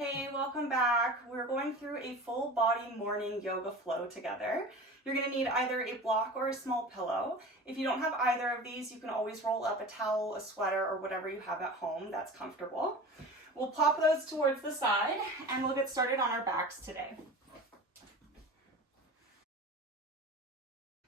Hey, welcome back. We're going through a full body morning yoga flow together. You're going to need either a block or a small pillow. If you don't have either of these, you can always roll up a towel, a sweater, or whatever you have at home that's comfortable. We'll pop those towards the side and we'll get started on our backs today.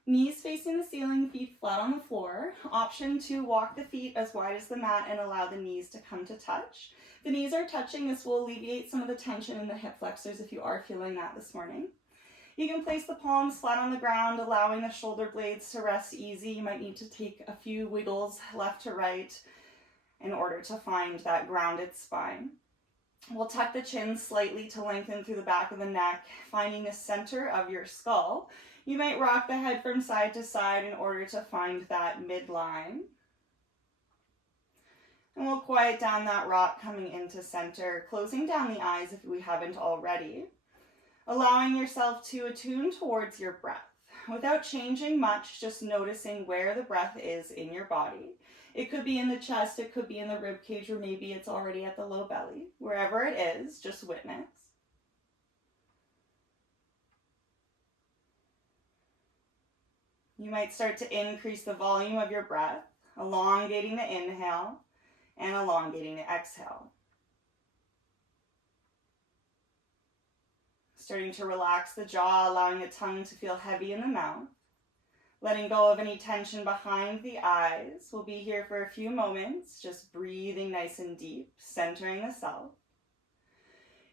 Knees facing the ceiling, feet flat on the floor. Option 2, walk the feet as wide as the mat and allow the knees to come to touch. The knees are touching. This will alleviate some of the tension in the hip flexors if you are feeling that this morning. You can place the palms flat on the ground, allowing the shoulder blades to rest easy. You might need to take a few wiggles left to right in order to find that grounded spine. We'll tuck the chin slightly to lengthen through the back of the neck, finding the center of your skull. You might rock the head from side to side in order to find that midline. And we'll quiet down that rock coming into center, closing down the eyes if we haven't already. Allowing yourself to attune towards your breath. Without changing much, just noticing where the breath is in your body. It could be in the chest, it could be in the rib cage, or maybe it's already at the low belly. Wherever it is, just witness. You might start to increase the volume of your breath, elongating the inhale and elongating the exhale. Starting to relax the jaw, allowing the tongue to feel heavy in the mouth. Letting go of any tension behind the eyes. We'll be here for a few moments, just breathing nice and deep, centering the self.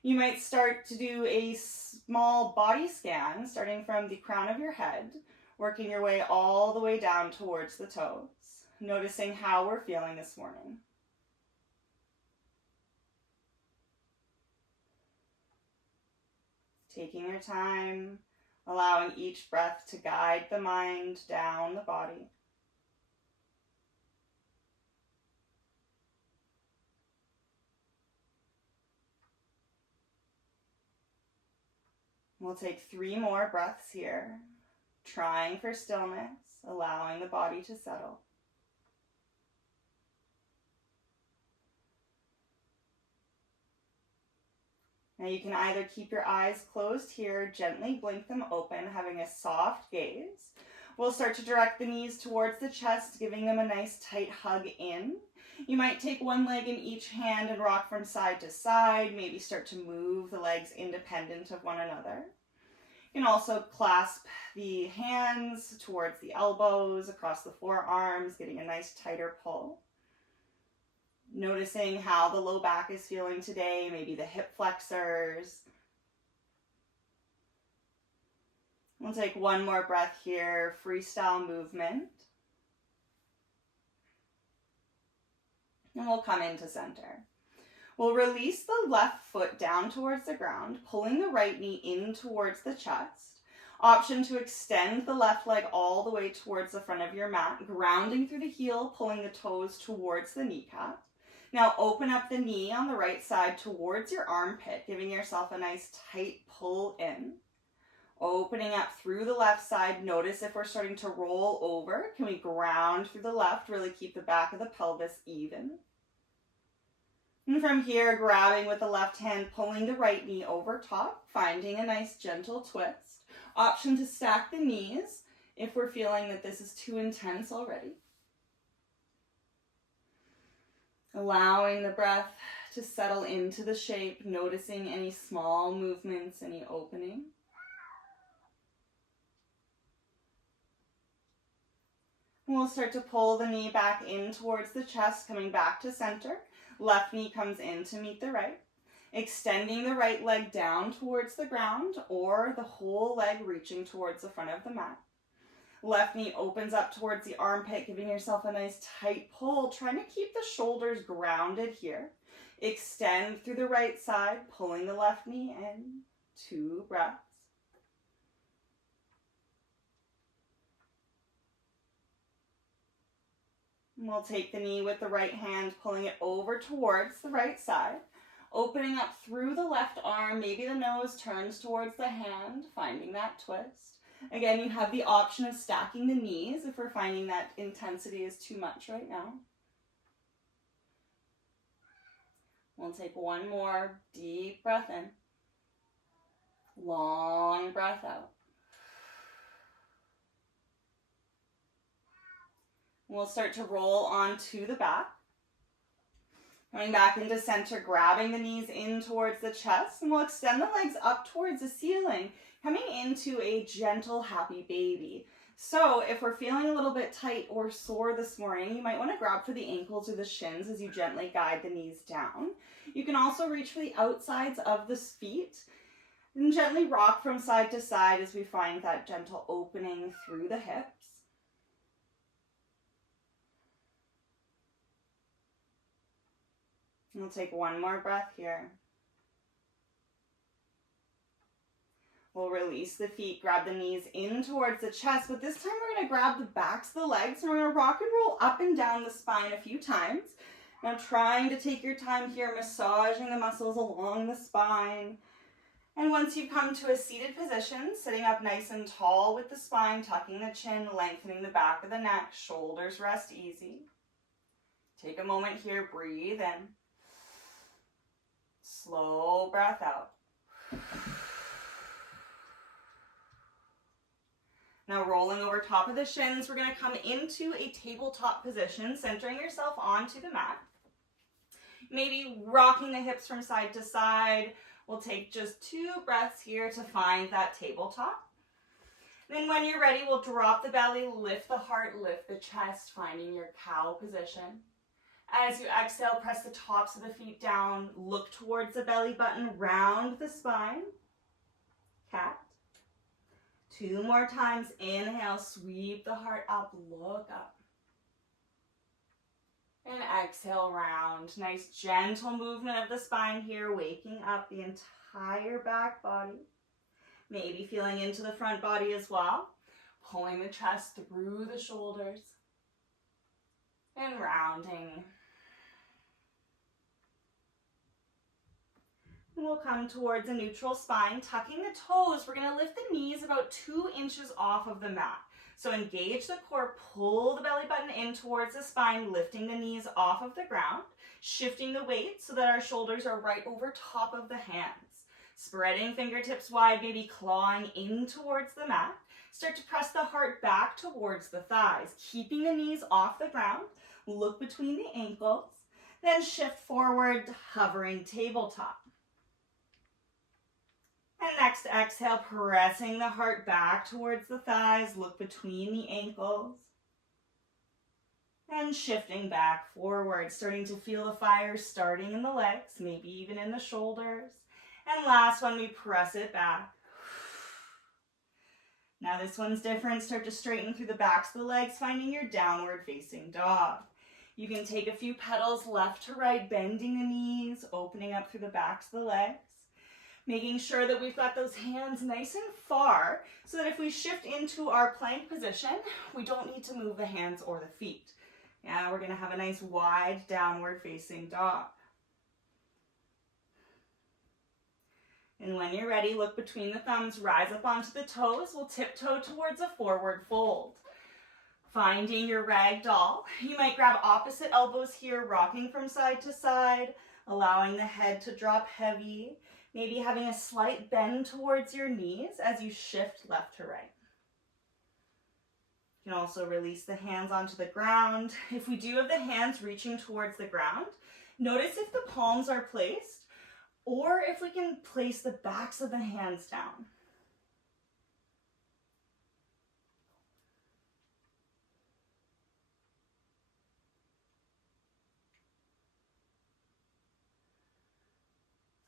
You might start to do a small body scan, starting from the crown of your head, working your way all the way down towards the toes, noticing how we're feeling this morning. Taking your time, allowing each breath to guide the mind down the body. We'll take 3 more breaths here, trying for stillness, allowing the body to settle. Now you can either keep your eyes closed here, gently blink them open, having a soft gaze. We'll start to direct the knees towards the chest, giving them a nice tight hug in. You might take one leg in each hand and rock from side to side, maybe start to move the legs independent of one another. You can also clasp the hands towards the elbows, across the forearms, getting a nice tighter pull. Noticing how the low back is feeling today, maybe the hip flexors. We'll take one more breath here, freestyle movement. And we'll come into center. We'll release the left foot down towards the ground, pulling the right knee in towards the chest. Option to extend the left leg all the way towards the front of your mat, grounding through the heel, pulling the toes towards the kneecap. Now open up the knee on the right side towards your armpit, giving yourself a nice tight pull in. Opening up through the left side, notice if we're starting to roll over. Can we ground through the left, really keep the back of the pelvis even? And from here, grabbing with the left hand, pulling the right knee over top, finding a nice gentle twist. Option to stack the knees if we're feeling that this is too intense already. Allowing the breath to settle into the shape, noticing any small movements, any opening. And we'll start to pull the knee back in towards the chest, coming back to center. Left knee comes in to meet the right. Extending the right leg down towards the ground or the whole leg reaching towards the front of the mat. Left knee opens up towards the armpit, giving yourself a nice tight pull, trying to keep the shoulders grounded here. Extend through the right side, pulling the left knee in. 2 breaths. And we'll take the knee with the right hand, pulling it over towards the right side. Opening up through the left arm, maybe the nose turns towards the hand, finding that twist. Again, you have the option of stacking the knees if we're finding that intensity is too much right now. We'll take one more deep breath in. Long breath out. We'll start to roll onto the back. Coming back into center, grabbing the knees in towards the chest, and we'll extend the legs up towards the ceiling, coming into a gentle, happy baby. So if we're feeling a little bit tight or sore this morning, you might want to grab for the ankles or the shins as you gently guide the knees down. You can also reach for the outsides of the feet and gently rock from side to side as we find that gentle opening through the hips. We'll take one more breath here. We'll release the feet, grab the knees in towards the chest, but this time we're going to grab the backs of the legs and we're going to rock and roll up and down the spine a few times. Now trying to take your time here, massaging the muscles along the spine. And once you've come to a seated position, sitting up nice and tall with the spine, tucking the chin, lengthening the back of the neck, shoulders rest easy. Take a moment here, breathe in. Slow breath out. Now rolling over top of the shins, we're going to come into a tabletop position, centering yourself onto the mat. Maybe rocking the hips from side to side. We'll take just 2 breaths here to find that tabletop. Then when you're ready, we'll drop the belly, lift the heart, lift the chest, finding your cow position. As you exhale, press the tops of the feet down, look towards the belly button, round the spine. Cat. 2 more times, inhale, sweep the heart up, look up. And exhale, round. Nice gentle movement of the spine here, waking up the entire back body. Maybe feeling into the front body as well. Pulling the chest through the shoulders. And rounding. We'll come towards a neutral spine, tucking the toes. We're going to lift the knees about 2 inches off of the mat. So engage the core, pull the belly button in towards the spine, lifting the knees off of the ground, shifting the weight so that our shoulders are right over top of the hands. Spreading fingertips wide, maybe clawing in towards the mat. Start to press the heart back towards the thighs, keeping the knees off the ground. Look between the ankles, then shift forward, hovering tabletop. And next exhale, pressing the heart back towards the thighs, look between the ankles. And shifting back forward, starting to feel the fire starting in the legs, maybe even in the shoulders. And last one, we press it back. Now this one's different. Start to straighten through the backs of the legs, finding your downward facing dog. You can take a few petals left to right, bending the knees, opening up through the backs of the legs. Making sure that we've got those hands nice and far so that if we shift into our plank position, we don't need to move the hands or the feet. Yeah, we're going to have a nice wide downward facing dog. And when you're ready, look between the thumbs, rise up onto the toes. We'll tiptoe towards a forward fold. Finding your ragdoll. You might grab opposite elbows here, rocking from side to side, allowing the head to drop heavy. Maybe having a slight bend towards your knees as you shift left to right. You can also release the hands onto the ground. If we do have the hands reaching towards the ground, notice if the palms are placed or if we can place the backs of the hands down.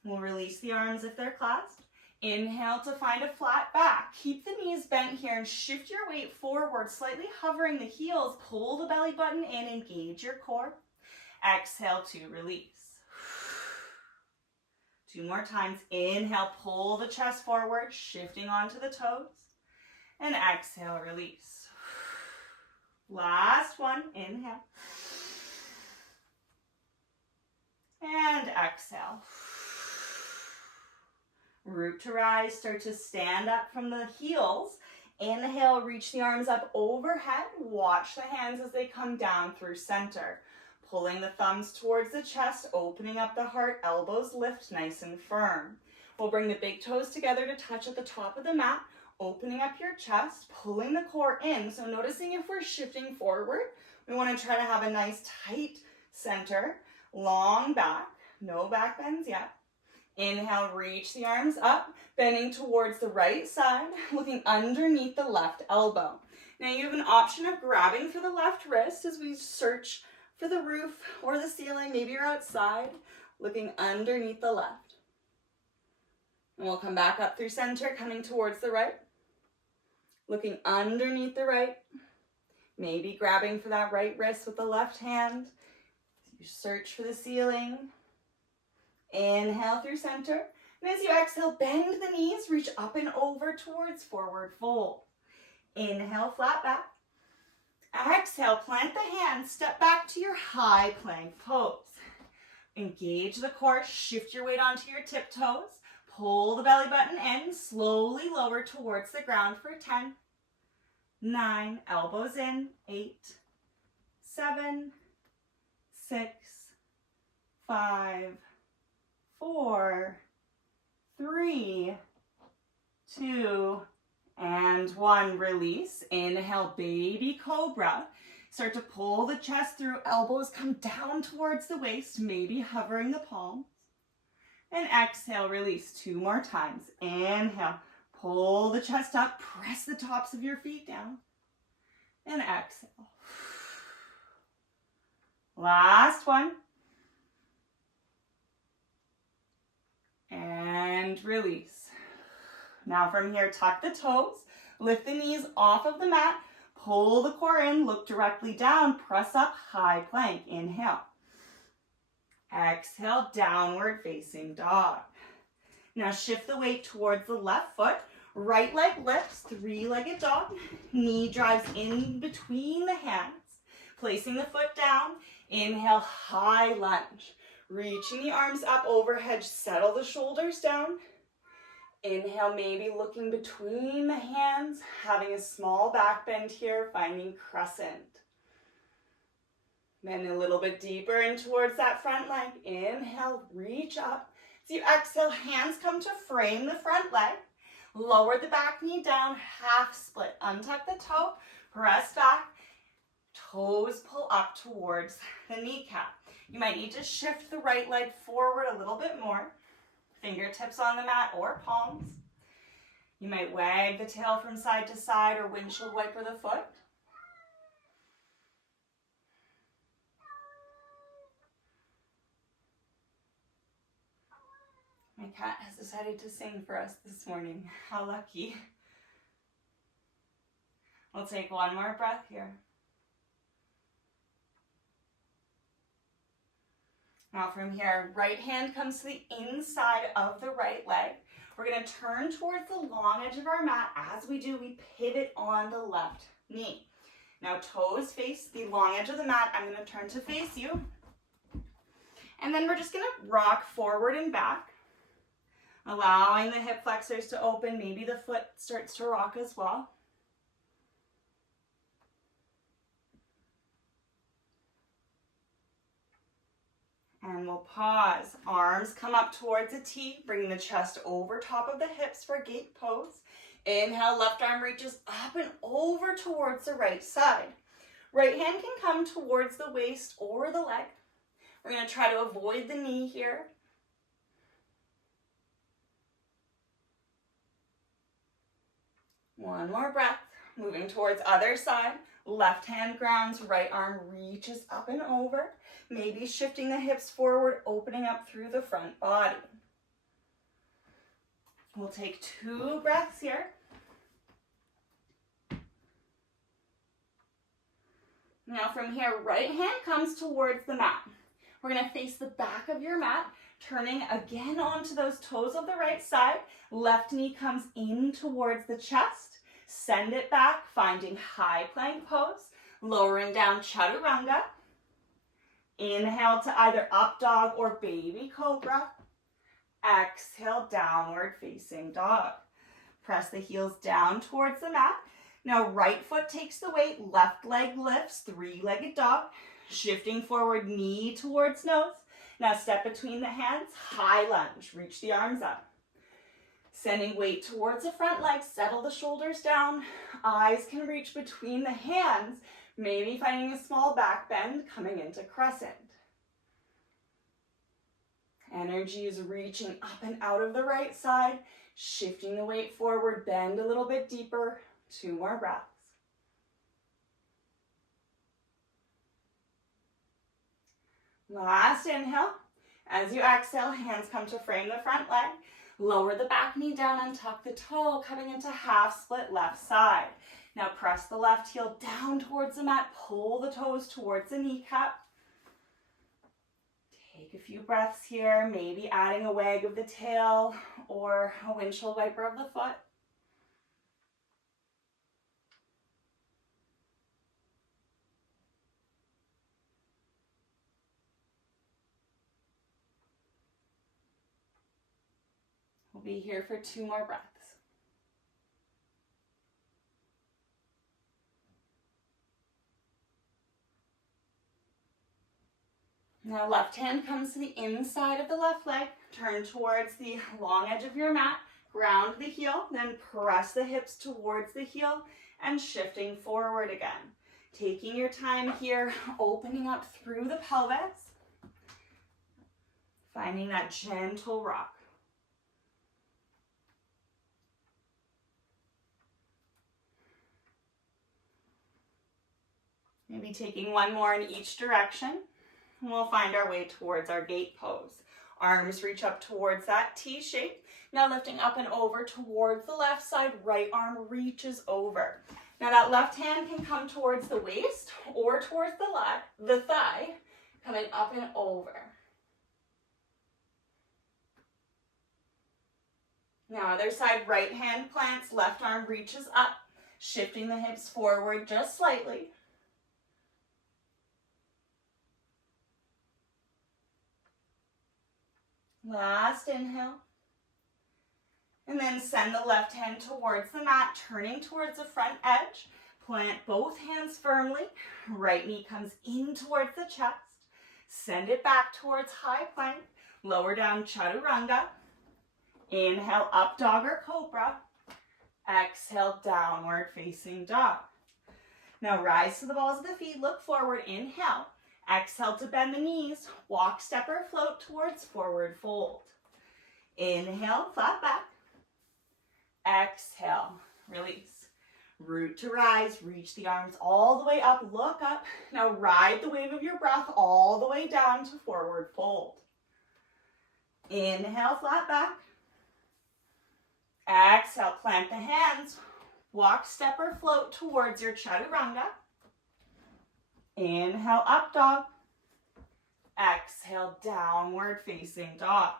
We'll release the arms if they're clasped. Inhale to find a flat back. Keep the knees bent here and shift your weight forward, slightly hovering the heels. Pull the belly button in, engage your core. Exhale to release. 2 more times. Inhale, pull the chest forward, shifting onto the toes. And exhale, release. Last one. Inhale. And exhale. Root to rise, start to stand up from the heels. Inhale, reach the arms up overhead. Watch the hands as they come down through center. pulling the thumbs towards the chest, opening up the heart, elbows lift nice and firm. We'll bring the big toes together to touch at the top of the mat, opening up your chest, pulling the core in. So noticing if we're shifting forward, we want to try to have a nice tight center, long back, no back bends yet. Inhale, reach the arms up, bending towards the right side, looking underneath the left elbow. Now you have an option of grabbing for the left wrist as we search for the roof or the ceiling. Maybe you're outside, looking underneath the left. And we'll come back up through center, coming towards the right, looking underneath the right, maybe grabbing for that right wrist with the left hand. You search for the ceiling. Inhale through center. And as you exhale, bend the knees, reach up and over towards forward fold. Inhale, flat back. Exhale, plant the hands, step back to your high plank pose. Engage the core, shift your weight onto your tiptoes. Pull the belly button in, slowly lower towards the ground for 10, 9, elbows in, 8, 7, 6, 5, 4, 3, 2, and 1. Release. Inhale, baby cobra. Start to pull the chest through, elbows come down towards the waist, maybe hovering the palms. And exhale, release 2 more times. Inhale, pull the chest up, press the tops of your feet down. And exhale. Last one. And release. Now from here, tuck the toes, lift the knees off of the mat, pull the core in, look directly down, press up, high plank. Inhale. Exhale, downward facing dog. Now shift the weight towards the left foot, right leg lifts, three-legged dog, knee drives in between the hands, placing the foot down. Inhale, high lunge. Reaching the arms up overhead, settle the shoulders down. Inhale, maybe looking between the hands, having a small back bend here, finding crescent. Then a little bit deeper in towards that front leg. Inhale, reach up. As you exhale, hands come to frame the front leg. Lower the back knee down, half split. Untuck the toe, press back. Toes pull up towards the kneecap. You might need to shift the right leg forward a little bit more. Fingertips on the mat or palms. You might wag the tail from side to side or windshield wiper the foot. My cat has decided to sing for us this morning. How lucky. We'll take one more breath here. Now from here, right hand comes to the inside of the right leg. We're going to turn towards the long edge of our mat. As we do, we pivot on the left knee. Now toes face the long edge of the mat. I'm going to turn to face you. And then we're just going to rock forward and back, allowing the hip flexors to open. Maybe the foot starts to rock as well. And we'll pause. Arms come up towards a T, bringing the chest over top of the hips for gate pose. Inhale, left arm reaches up and over towards the right side. Right hand can come towards the waist or the leg. We're going to try to avoid the knee here. One more breath. Moving towards other side. Left hand grounds, right arm reaches up and over. Maybe shifting the hips forward, opening up through the front body. We'll take 2 breaths here. Now from here, right hand comes towards the mat. We're going to face the back of your mat, turning again onto those toes of the right side. Left knee comes in towards the chest. Send it back, finding high plank pose. Lowering down chaturanga. Inhale to either up dog or baby cobra. Exhale, downward facing dog. Press the heels down towards the mat. Now right foot takes the weight, left leg lifts, three-legged dog. Shifting forward, knee towards nose. Now step between the hands, high lunge, reach the arms up. Sending weight towards the front leg, settle the shoulders down. Eyes can reach between the hands, maybe finding a small back bend, coming into crescent. Energy is reaching up and out of the right side, shifting the weight forward, bend a little bit deeper. 2 more breaths. Last inhale. As you exhale, hands come to frame the front leg. Lower the back knee down and tuck the toe, coming into half split left side. Now press the left heel down towards the mat, pull the toes towards the kneecap. Take a few breaths here, maybe adding a wag of the tail or a windshield wiper of the foot. We'll be here for 2 more breaths. Now left hand comes to the inside of the left leg, turn towards the long edge of your mat, ground the heel, then press the hips towards the heel and shifting forward again. Taking your time here, opening up through the pelvis, finding that gentle rock. Maybe taking 1 more in each direction. And we'll find our way towards our gate pose. Arms reach up towards that T shape. Now lifting up and over towards the left side, right arm reaches over. Now that left hand can come towards the waist or towards the thigh, coming up and over. Now other side, right hand plants, left arm reaches up, shifting the hips forward just slightly. Last inhale. And then send the left hand towards the mat, turning towards the front edge. Plant both hands firmly. Right knee comes in towards the chest. Send it back towards high plank. Lower down chaturanga. Inhale, up dog or cobra. Exhale, downward facing dog. Now rise to the balls of the feet, look forward, inhale. Exhale to bend the knees, walk, step, or float towards forward fold. Inhale, flat back. Exhale, release. Root to rise, reach the arms all the way up, look up. Now ride the wave of your breath all the way down to forward fold. Inhale, flat back. Exhale, plant the hands. Walk, step, or float towards your chaturanga. Inhale, up dog. Exhale, downward facing dog.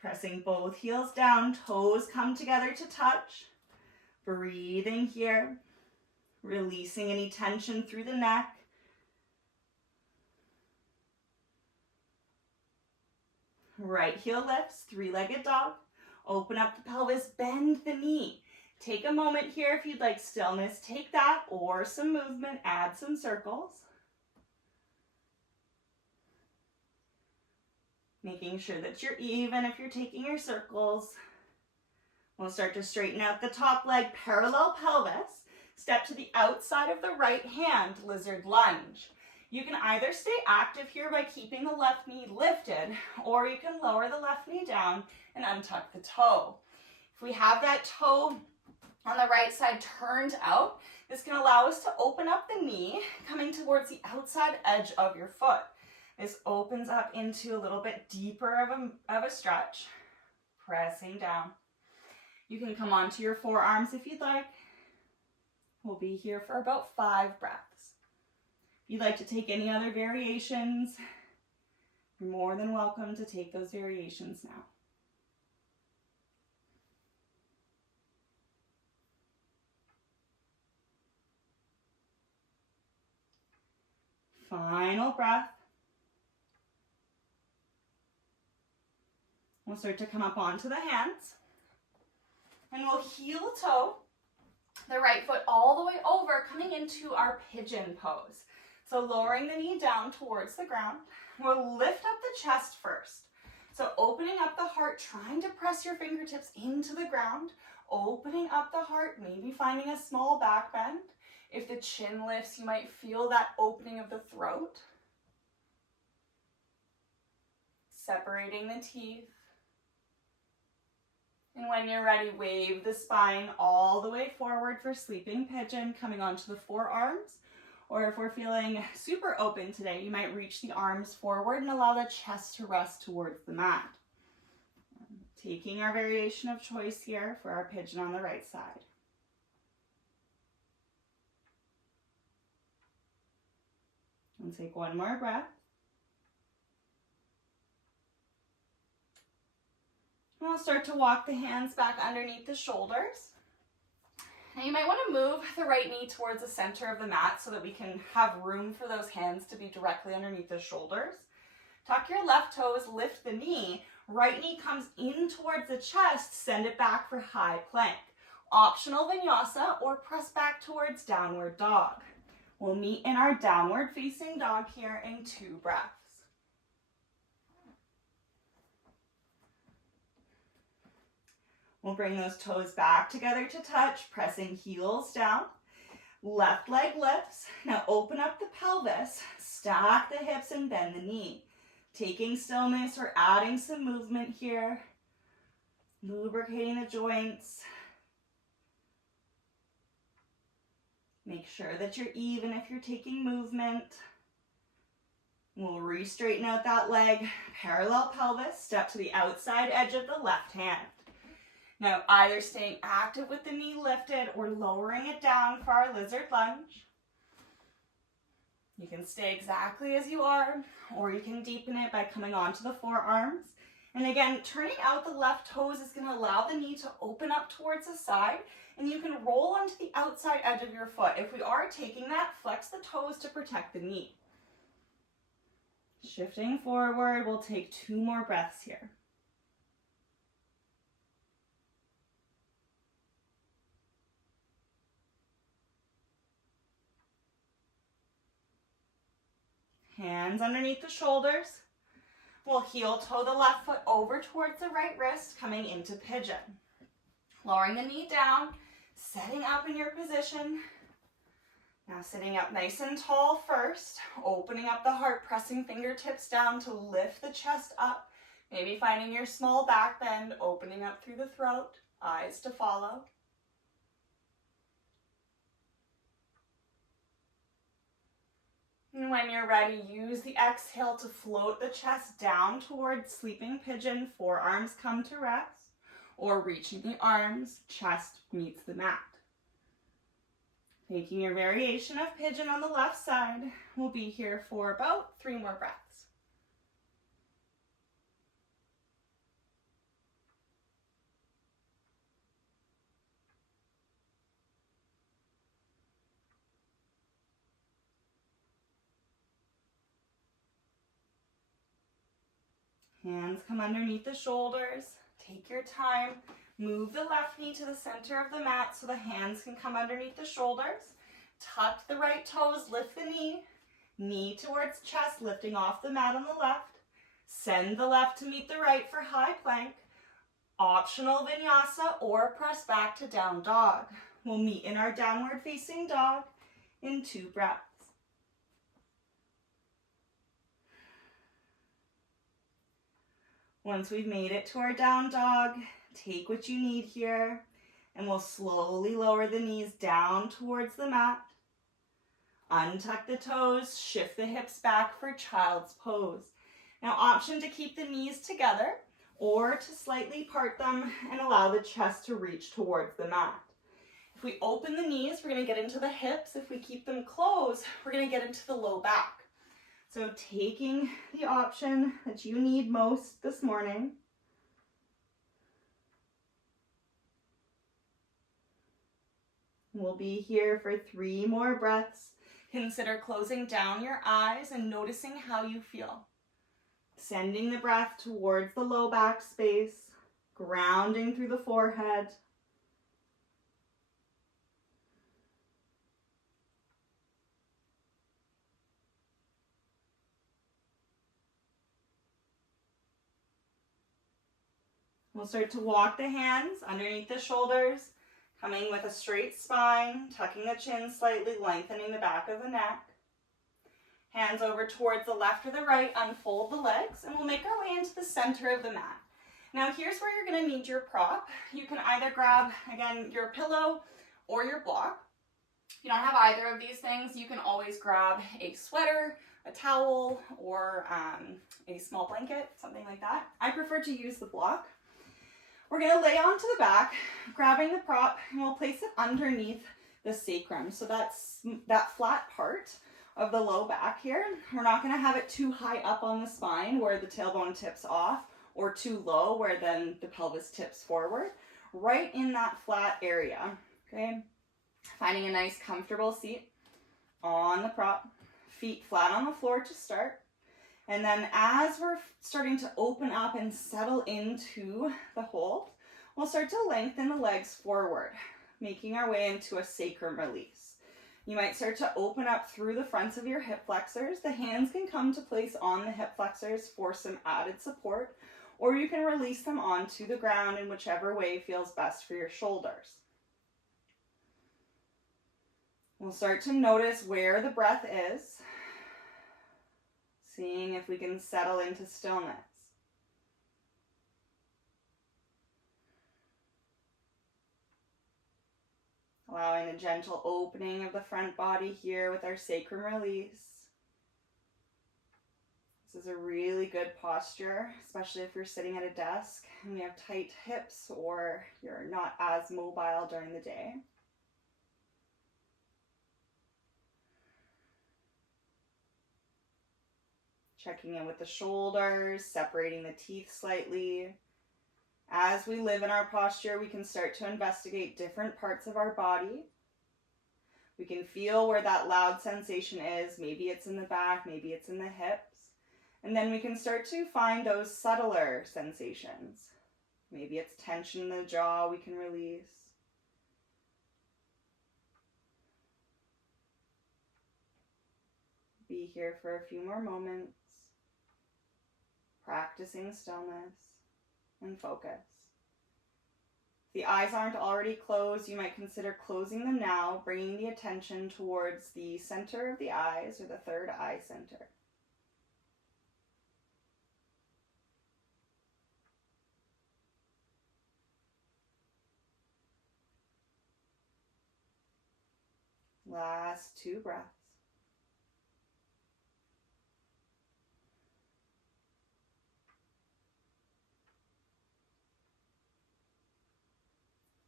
Pressing both heels down, toes come together to touch. Breathing here. Releasing any tension through the neck. Right heel lifts, 3-legged dog. Open up the pelvis, bend the knee. Take a moment here if you'd like stillness, take that, or some movement, add some circles. Making sure that you're even if you're taking your circles. We'll start to straighten out the top leg, parallel pelvis. Step to the outside of the right hand, lizard lunge. You can either stay active here by keeping the left knee lifted, or you can lower the left knee down and untuck the toe. If we have that toe on the right side turned out, this can allow us to open up the knee, coming towards the outside edge of your foot. This opens up into a little bit deeper of a stretch, pressing down. You can come onto your forearms if you'd like. We'll be here for about 5 breaths. If you'd like to take any other variations, you're more than welcome to take those variations now. Final breath. We'll start to come up onto the hands. And we'll heel toe the right foot all the way over, coming into our pigeon pose. So lowering the knee down towards the ground. We'll lift up the chest first. So opening up the heart, trying to press your fingertips into the ground, opening up the heart, maybe finding a small back bend. If the chin lifts, you might feel that opening of the throat. Separating the teeth. And when you're ready, wave the spine all the way forward for sleeping pigeon, coming onto the forearms. Or if we're feeling super open today, you might reach the arms forward and allow the chest to rest towards the mat. Taking our variation of choice here for our pigeon on the right side. And take one more breath. And we'll start to walk the hands back underneath the shoulders. Now you might want to move the right knee towards the center of the mat so that we can have room for those hands to be directly underneath the shoulders. Tuck your left toes, lift the knee. Right knee comes in towards the chest, send it back for high plank. Optional vinyasa or press back towards downward dog. We'll meet in our downward facing dog here in 2 breaths. We'll bring those toes back together to touch, pressing heels down. Left leg lifts. Now open up the pelvis, stack the hips and bend the knee. Taking stillness or adding some movement here. Lubricating the joints. Make sure that you're even if you're taking movement. We'll re-straighten out that leg, parallel pelvis, step to the outside edge of the left hand. Now, either staying active with the knee lifted or lowering it down for our lizard lunge. You can stay exactly as you are, or you can deepen it by coming onto the forearms. And again, turning out the left toes is going to allow the knee to open up towards the side, and you can roll onto the outside edge of your foot. If we are taking that, flex the toes to protect the knee. Shifting forward, we'll take 2 more breaths here. Hands underneath the shoulders. We'll heel toe the left foot over towards the right wrist, coming into pigeon. Lowering the knee down, setting up in your position. Now sitting up nice and tall first, opening up the heart, pressing fingertips down to lift the chest up. Maybe finding your small back bend, opening up through the throat, eyes to follow. And when you're ready, use the exhale to float the chest down towards sleeping pigeon, forearms come to rest, or reaching the arms, chest meets the mat. Taking your variation of pigeon on the left side, we'll be here for about 3 more breaths. Hands come underneath the shoulders. Take your time. Move the left knee to the center of the mat so the hands can come underneath the shoulders. Tuck the right toes, lift the knee. Knee towards chest, lifting off the mat on the left. Send the left to meet the right for high plank. Optional vinyasa or press back to down dog. We'll meet in our downward facing dog in 2 breaths. Once we've made it to our down dog, take what you need here, and we'll slowly lower the knees down towards the mat. Untuck the toes, shift the hips back for child's pose. Now, option to keep the knees together or to slightly part them and allow the chest to reach towards the mat. If we open the knees, we're going to get into the hips. If we keep them closed, we're going to get into the low back. So taking the option that you need most this morning. We'll be here for 3 more breaths. Consider closing down your eyes and noticing how you feel. Sending the breath towards the low back space, grounding through the forehead. We'll start to walk the hands underneath the shoulders, coming with a straight spine, tucking the chin slightly, lengthening the back of the neck. Hands over towards the left or the right, unfold the legs, and we'll make our way into the center of the mat. Now here's where you're going to need your prop. You can either grab, again, your pillow or your block. If you don't have either of these things, you can always grab a sweater, a towel, or a small blanket, something like that. I prefer to use the block. We're going to lay onto the back, grabbing the prop, and we'll place it underneath the sacrum. So that's that flat part of the low back here. We're not going to have it too high up on the spine where the tailbone tips off, or too low where then the pelvis tips forward. Right in that flat area, okay? Finding a nice comfortable seat on the prop, feet flat on the floor to start. And then as we're starting to open up and settle into the hold, we'll start to lengthen the legs forward, making our way into a sacrum release. You might start to open up through the fronts of your hip flexors. The hands can come to place on the hip flexors for some added support, or you can release them onto the ground in whichever way feels best for your shoulders. We'll start to notice where the breath is, seeing if we can settle into stillness. Allowing a gentle opening of the front body here with our sacrum release. This is a really good posture, especially if you're sitting at a desk and you have tight hips or you're not as mobile during the day. Checking in with the shoulders, separating the teeth slightly. As we live in our posture, we can start to investigate different parts of our body. We can feel where that loud sensation is. Maybe it's in the back, maybe it's in the hips. And then we can start to find those subtler sensations. Maybe it's tension in the jaw we can release. Be here for a few more moments, practicing stillness and focus. If the eyes aren't already closed, you might consider closing them now, bringing the attention towards the center of the eyes or the third eye center. Last 2 breaths.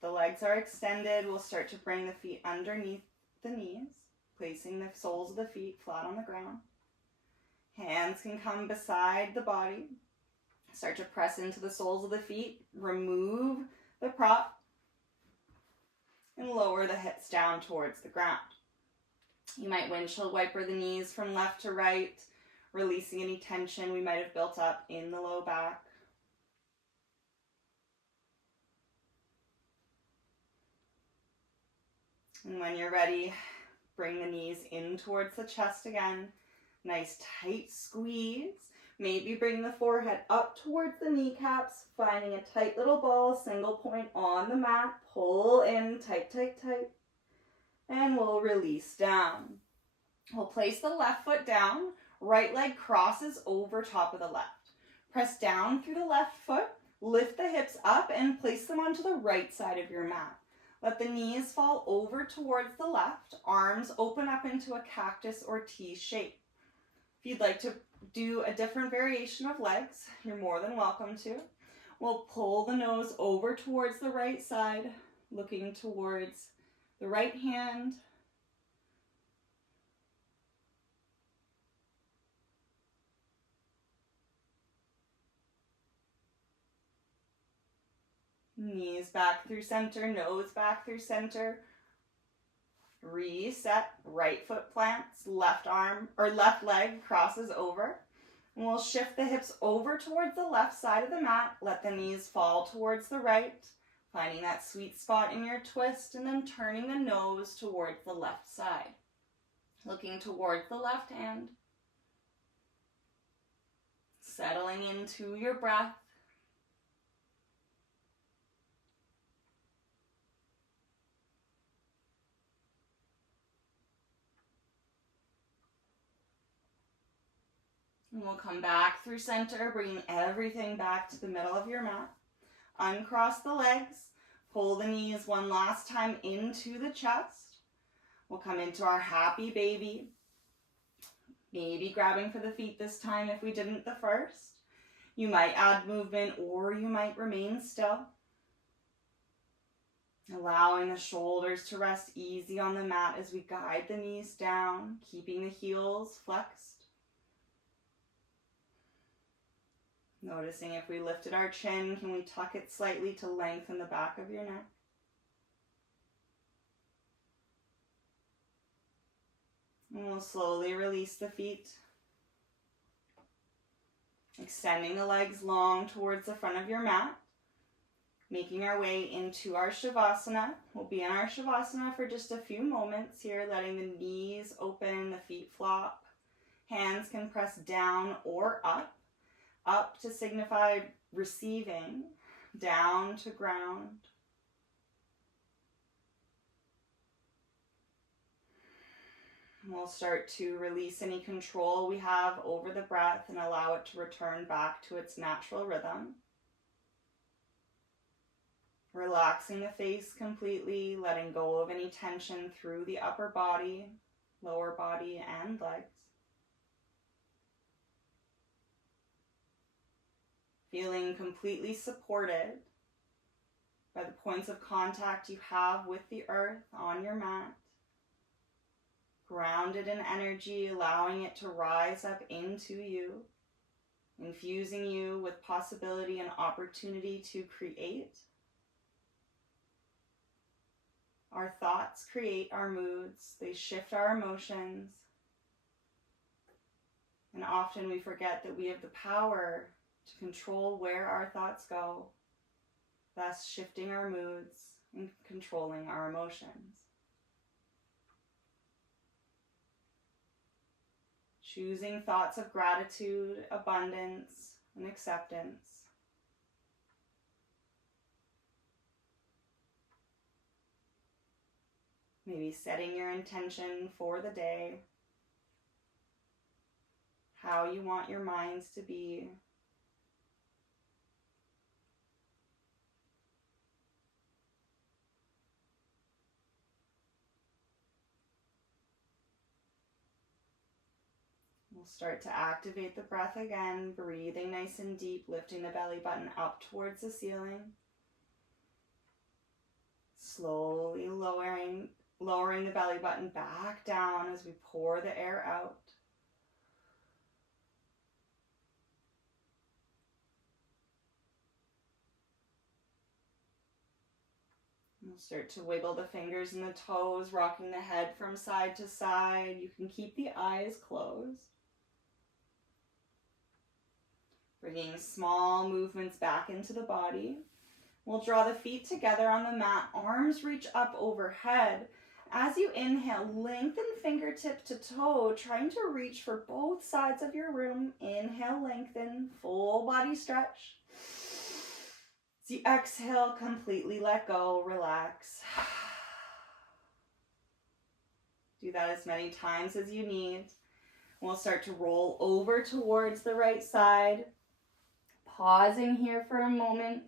The legs are extended. We'll start to bring the feet underneath the knees, placing the soles of the feet flat on the ground. Hands can come beside the body. Start to press into the soles of the feet. Remove the prop and lower the hips down towards the ground. You might windshield wiper the knees from left to right, releasing any tension we might have built up in the low back. And when you're ready, bring the knees in towards the chest again. Nice tight squeeze. Maybe bring the forehead up towards the kneecaps, finding a tight little ball, single point on the mat. Pull in, tight, tight, tight. And we'll release down. We'll place the left foot down. Right leg crosses over top of the left. Press down through the left foot. Lift the hips up and place them onto the right side of your mat. Let the knees fall over towards the left. Arms open up into a cactus or T shape. If you'd like to do a different variation of legs, you're more than welcome to. We'll pull the nose over towards the right side, looking towards the right hand. Knees back through center, nose back through center. Reset, right foot plants, left arm or left leg crosses over. And we'll shift the hips over towards the left side of the mat. Let the knees fall towards the right, finding that sweet spot in your twist, and then turning the nose towards the left side. Looking towards the left hand. Settling into your breath. And we'll come back through center, bringing everything back to the middle of your mat. Uncross the legs. Pull the knees one last time into the chest. We'll come into our happy baby. Maybe grabbing for the feet this time if we didn't the first. You might add movement or you might remain still. Allowing the shoulders to rest easy on the mat as we guide the knees down, keeping the heels flexed. Noticing if we lifted our chin, can we tuck it slightly to lengthen the back of your neck? And we'll slowly release the feet. Extending the legs long towards the front of your mat. Making our way into our Shavasana. We'll be in our Shavasana for just a few moments here, letting the knees open, the feet flop. Hands can press down or up. Up to signify receiving, down to ground. And we'll start to release any control we have over the breath and allow it to return back to its natural rhythm. Relaxing the face completely, letting go of any tension through the upper body, lower body, and legs. Feeling completely supported by the points of contact you have with the earth on your mat. Grounded in energy, allowing it to rise up into you, infusing you with possibility and opportunity to create. Our thoughts create our moods, they shift our emotions, and often we forget that we have the power to control where our thoughts go, thus shifting our moods and controlling our emotions. Choosing thoughts of gratitude, abundance, and acceptance. Maybe setting your intention for the day, how you want your minds to be. We'll start to activate the breath again, breathing nice and deep, lifting the belly button up towards the ceiling. Slowly lowering the belly button back down as we pour the air out. We'll start to wiggle the fingers and the toes, rocking the head from side to side. You can keep the eyes closed. Bringing small movements back into the body. We'll draw the feet together on the mat, arms reach up overhead. As you inhale, lengthen fingertip to toe, trying to reach for both sides of your room. Inhale, lengthen, full body stretch. As you exhale, completely let go, relax. Do that as many times as you need. We'll start to roll over towards the right side. Pausing here for a moment.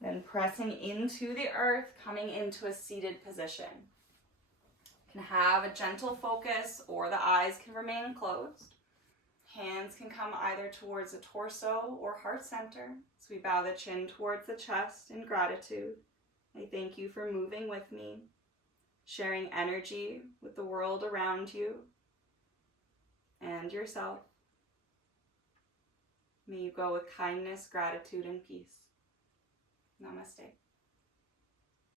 Then pressing into the earth, coming into a seated position. You can have a gentle focus or the eyes can remain closed. Hands can come either towards the torso or heart center. So we bow the chin towards the chest in gratitude. I thank you for moving with me, sharing energy with the world around you and yourself. May you go with kindness, gratitude, and peace. Namaste.